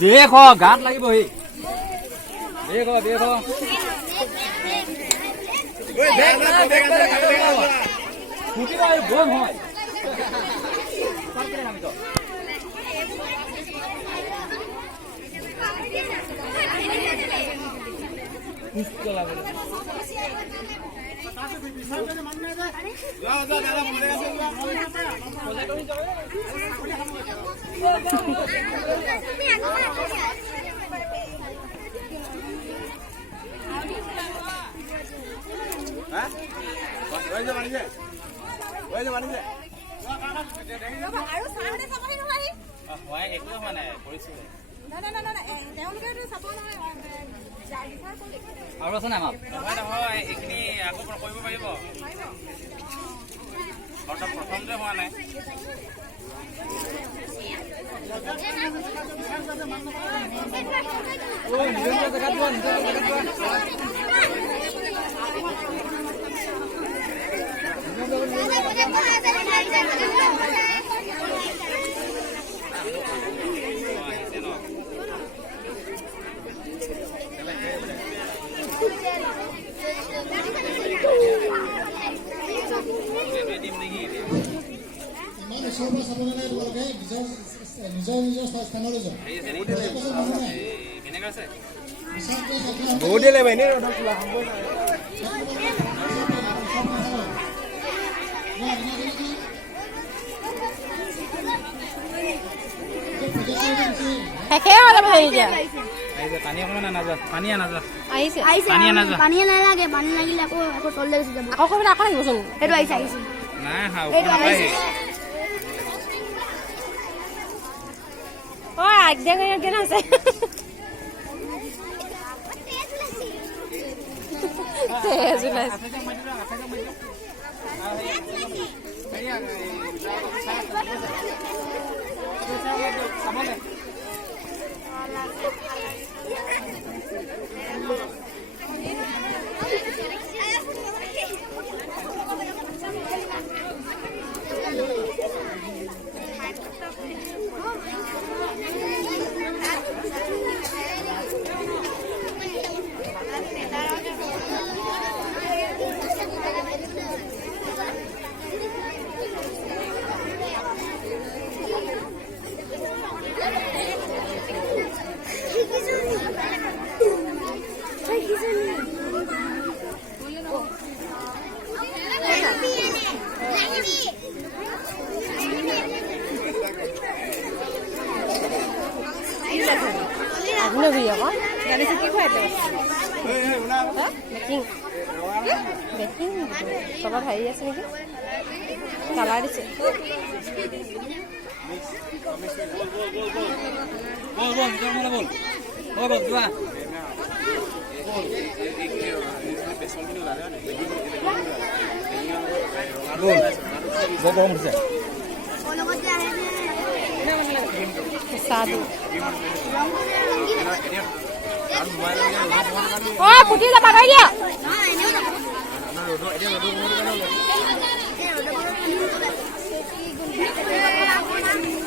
देखो गात লাগিব হি देखो देखो ওই দেখ না দেখ ফুটি ভাই বল হয় পার করে আমি তো কুস্ত লাগে যাও যাও দাদা মরে গেছে কোলে কই যাবে হ্যাঁ ওই যে মানিছে আৰু সামনে সামনে নহয় হয় একো মানে পৰিছিল না তেওঁলোকে চাব নহয় আৰু আছে না মাপ নহয় এখিনি আকৌ কৰিব পাৰিব প্ৰথম যে হোৱা নাই ওই নিজৰ জেগাত যোৱা বহুত দিলে ভাই পানী নালাগে পানী লাগিলে আকৌ তললে গুচি যাব আকৌ আহিবচোন সেইটো আহিছে আজ্ঞা কেনে আছে তলত হেৰি আছে নেকি কালাৰ দিছে ফুটি যাবা দিয়া